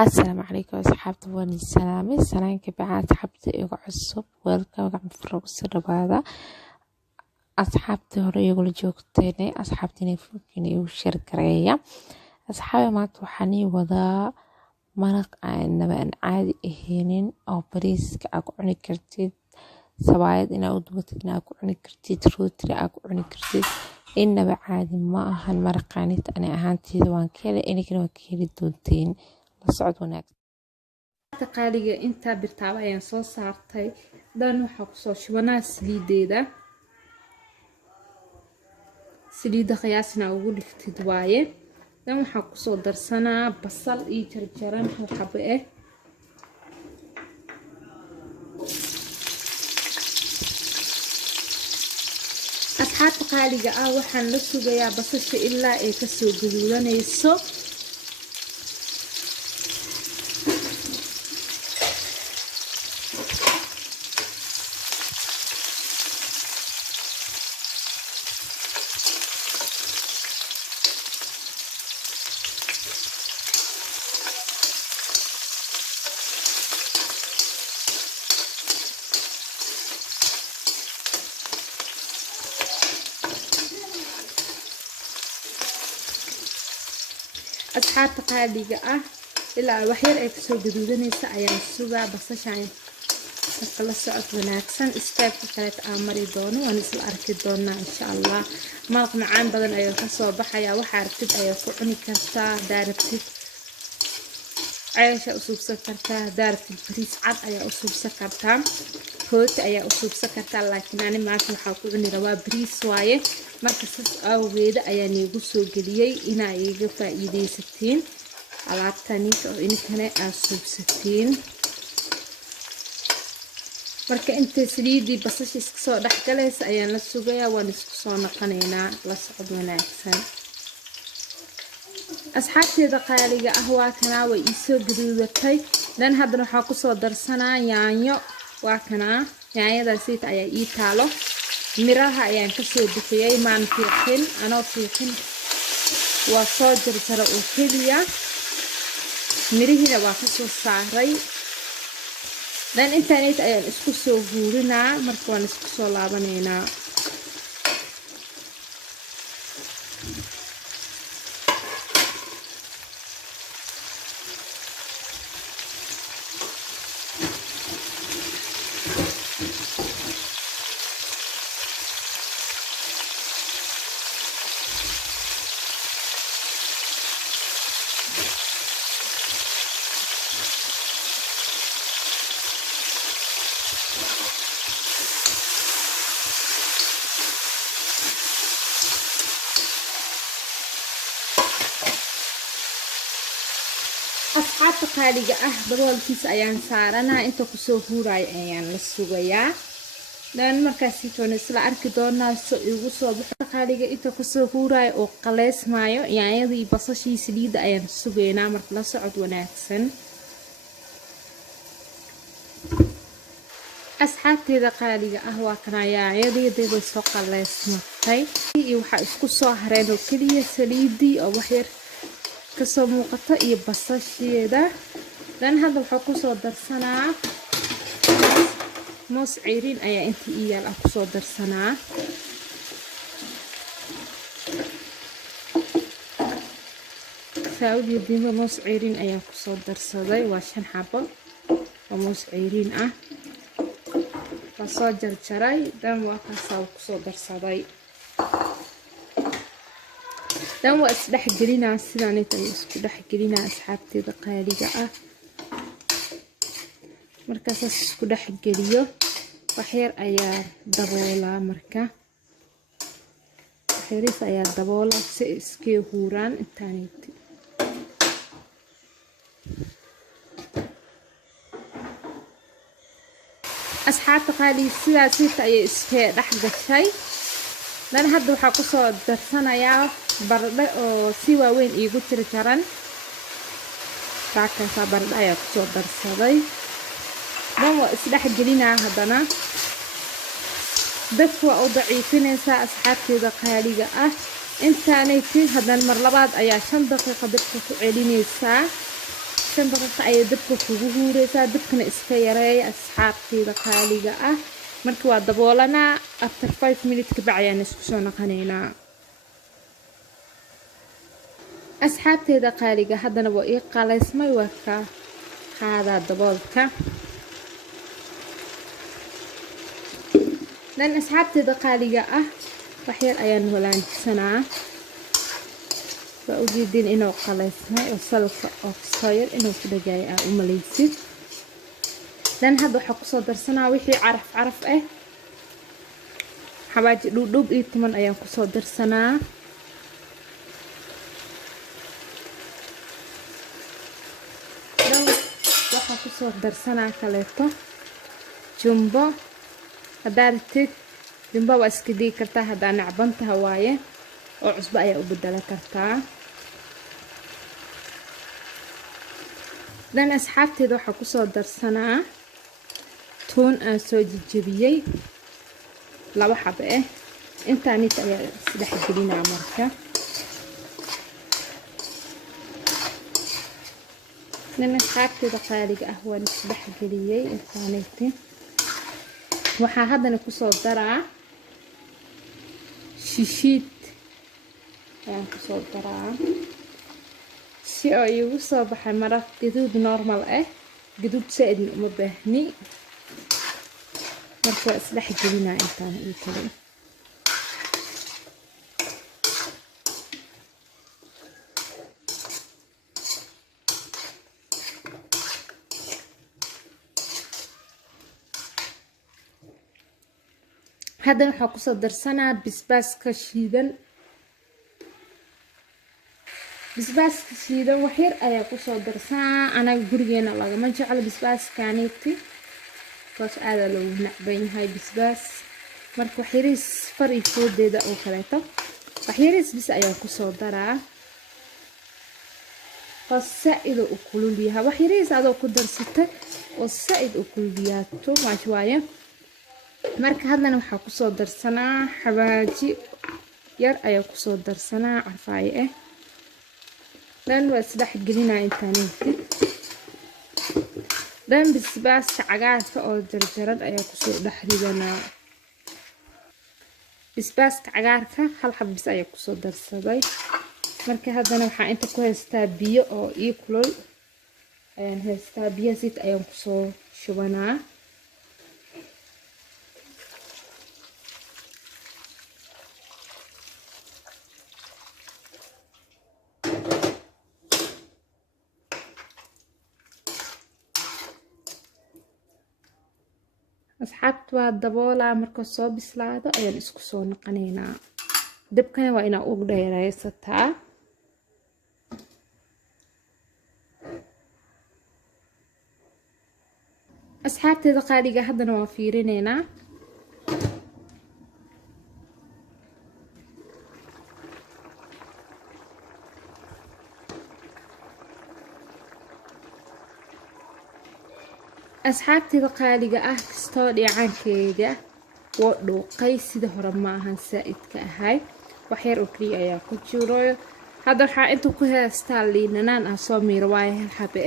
السلام عليكم أصحابتي واني سلامي سلام كبعات أصحابتي إيقو عصب ويلكم وقعم فروق السر بهذا أصحابتي هوري يقول جوكتيني أصحابتي نفوكيني وشير كريا أصحابي ما توحاني وذا مرق إنما عادي إهينين أو بريسك أكو عني كرتيد سوايد إنا أودوتك إنا أكو عني كرتيد روتري أكو عني كرتيد إنما عادي ما أهان مرقانيت أنا أهانتي دوان كيلا إني كنوا كيلي دونتين لصعد وناك qaaliga inta birtaaba ayaan soo saartay dan waxa ku soo shubanaa saliida qiyaasna ugu dhigtid waaye dan waxa ku soo darsanaa basal iyo jarjaran hal xabo asxaabta qaaliga waxaan la sugayaa basasha ilaa ay ka soo gaduudanayso asxaabta qaaliga ilaa waxyar ay kasoo gaduudanaysa ayaan sugaa basashan kala socod wanaagsan istaagka kale aan mari doono waan isla arki doonaa insha Allah maraq macaan badan ayaa ka soo baxaya waxa aragtid ayaa ku cuni kartaa daarabtid عيشة أصوب سكرتها دار في البريس عاد أيا أصوب سكرتها هوت أيا أصوب سكرتها لكن أنا ما أكل حاطوني روا بريس وايه ما كسس أو غير أيا نيجوسو قليي إنا يجي فايدي 60 على التاني أو إني كنا أصوب 60 marka inta saliidi basasha iska soo dhaxgalaysa ayaan la sugayaa waan isku soo naqanaynaa la socod wanaagsan asxaabteeda qaaliga waa kana way isoo gaduudatay dan haddana waxa ku soo darsanaa yaanyo waa kana yaanyadaasi ayaa ii taalo miraha ayaan ka soo bixiyay maan fiiqin anoo fiiqin waa soo jarjara oo kaliya mirihina waa ka soo saaray dan intaanay ayaan isku soo guurinaa marka waan isku soo laabanaynaa asxaabta qaaliga daboolkiisa ayaan saaranaa inta ku soo huuray ayaan la sugayaa dan markaas toon isla arki doonaa soo igu soo baxo qaaliga inta ku soo huuray oo qaleysmaayo yaanyadii basashii saliida ayaan sugeynaa marka la socod wanaagsan asxaabteeda qaaliga waa kana yaanyadii way soo qaleysmatay iyo waxa isku soo hareen oo kaliya saliidii oo wax yar kasoo muuqata iyo basasheeda dan hadda waxa ku soo darsanaa moos ciirin ayaa inta iyaal ku soo darsanaa saawdi diimo moos ciirin ayaa ku soo darsaday waa 5 xabo oo moos ciirin la soo jarjaray dan waa ka soo ku soo darsaday dan waa isdhex gelinaa sidaan inta isku dhex gelinaa asxaabteeda qaaliga markaas isku dhex geliyo wax yar ayaa daboolaa marka xiriis ayaa daboola si iskii huuraan intaaniti asxaabta qaaliga sidaas ayay iska dhex gashay dan hadda waxa ku soo darsanayaa baradho oo si waaweyn iigu tirtiran taaka baradho ayaa ku soo darsaday dan waa isdhex gelinaa haddana dadku waa u daciifinaysaa asxaabteeda qaaliga intaanay tii hadan mar labaad ayaa 5 daqiiqo dadka ku celinaysaa 5 daqiiqo ayay dabka kugu huureysaa dabkana iska yareeya asxaabteyda qaaliga ah markii waa daboolanaa after 5 minutes ka bacayaan isku soo noqonaynaa asxaabteyda qaaliga haddana waa ii qalaysmay waa ka qaadaa daboolka dan asxaabteyda qaaliga ah waxyar ayaan holaanjisanaa waa u jeedin inuu qalaysmay oo salka oo sayr inuu ku dhagay u malaysid dan hadda waxa ku soo darsanaa wixii caraf ah xawaaji dhudhub iyo tuman ayaan ku soo darsanaa waxa ku soo darsanaa kaleeto jumbo hadaartid jumbo waa iska dhigi kartaa hadaa nacbantaha waaye oo cusbo ayaa u bedela kartaa dan asxaabteeda waxa ku soo darsanaa toon aan soo jijabiyay 2 xabo inta nit ayaa saddex gelinaa marka dan asxaabteeda qaaliga ah waan saddex geliyay intaanaytin waxaa haddana ku soo daraa shishiid ayaan ku soo daraa si oo igu soo baxay maraq gaduud normal ah gaduud saa'idna uma baahni marka waa isdhex gelinaa intaan ii kale haddana waxaa ku soo darsanaa basbaaska shiidan wax yar ayaa ku soo darsanaa anaga gurigeena lagama jeclo basbaaskaaniiti kaas aada loogu nacban yahay basbaas marka wax yariis far iyo foodeeda oo kaleeto wax yariis bis ayaa ku soo daraa oo saaid u kulul yahay wax yariis adoo ku darsatay oo saaid u kulul yaato maash waaye marka haddana waxaa ku soo darsanaa xawaaji yar ayaa ku soo darsanaa carfaaye dan waa saddex gelinaa intaanayti dan basbaaska cagaarka oo jarjaran ayaa ku soo dhex ridanaa basbaaska cagaarka hal xab bis ayaa ku soo darsaday marka haddana waxaa inta ku haystaa biyo oo ii kulul ayaan haystaa biyo siid ayaan ku soo shubanaa asxaabta waa daboolaa marka soo bislaado ayaan isku soo noqonaynaa dabkana waa inaa ugu dheeraysataa asxaabteeda qaaliga haddana waa fiirinaynaa asxaabteeda qaaliga ah kastoo dhicaankeeda waa dhuuqay sida hore ma ahan saa'idka ahay wax yar oo kaliya ayaa ku jiro hadda waxaa inta ku haystaa liinanaan ah soo miiro waaye hal xabe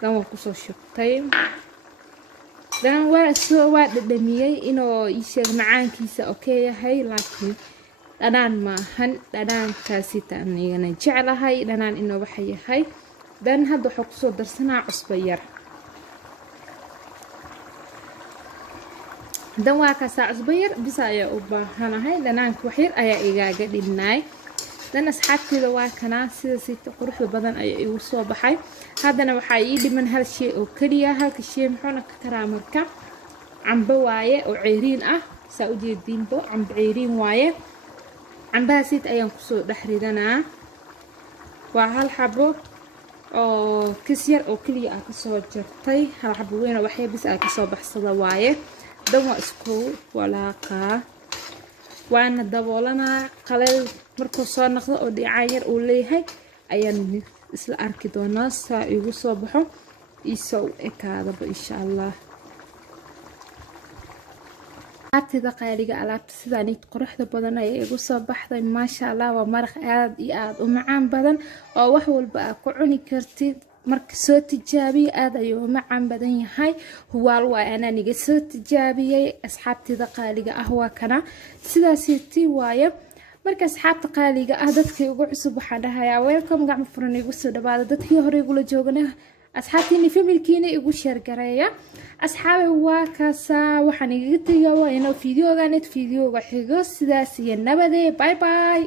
dan waan kusoo shubtay dan waa dhadhamiyey inuu ii sheeg macaankiisa okay yahay laakiin dhanaan maahan dhanaankaasi taan igana jeclahay dhanaan inuu waxa yahay dan hadda waxaa kusoo darsanaa cusbo yar dan waa kasaa cusbo yar bisa ayaa u baahanahay dhanaanka wax yar ayaa igaaga dhinaay dan asxaabteeda waa kanaa sida si quruxda badan ayaa igu soo baxay haddana waxaa ii dhiman hal shay oo kaliya halka shay muxuuna ka karaa marka cambo waaye oo ceyriin ah saa u jeediinbo cambo ceyriin waaye cambaha siid ayaan kusoo dhex ridanaa waa hal xabo oo kis yar oo kaliya ah kasoo jartay hal xabo weyn oo waxyar bis ah kasoo baxsada waaye dan waa isku walaaqaa waana daboolanaa qaleel markuu soo noqdo oo dhicaan yar uu leeyahay ayaan isla arki doonaa saa igu soo baxo isoo ekaadaba insha allah asxaabteeda qaaliga alaabta sidaan quruxda badan ayaa igu soo baxday maasha allah waa maraq aad iyo aad u macaan badan oo wax walba aad ku cuni kartid marka soo tijaabiye aad ayuu macaan badan yahay huwaal waa anaa niga soo tijaabiyey asxaabtida qaaliga ah waa kana sidaasii waaye marka asxaabta qaaliga ah dadkii ugu cusub waxaan dhahayaa welcome gacmo furan igu soo dhawaada dadkii hore igula joogana asxaabtiina familkiina igu share gareeya asxaabe waa kaasa waxaan igaga tegaa waa inoo fiidiyoga xigo sidaas iyo nabadee bye bye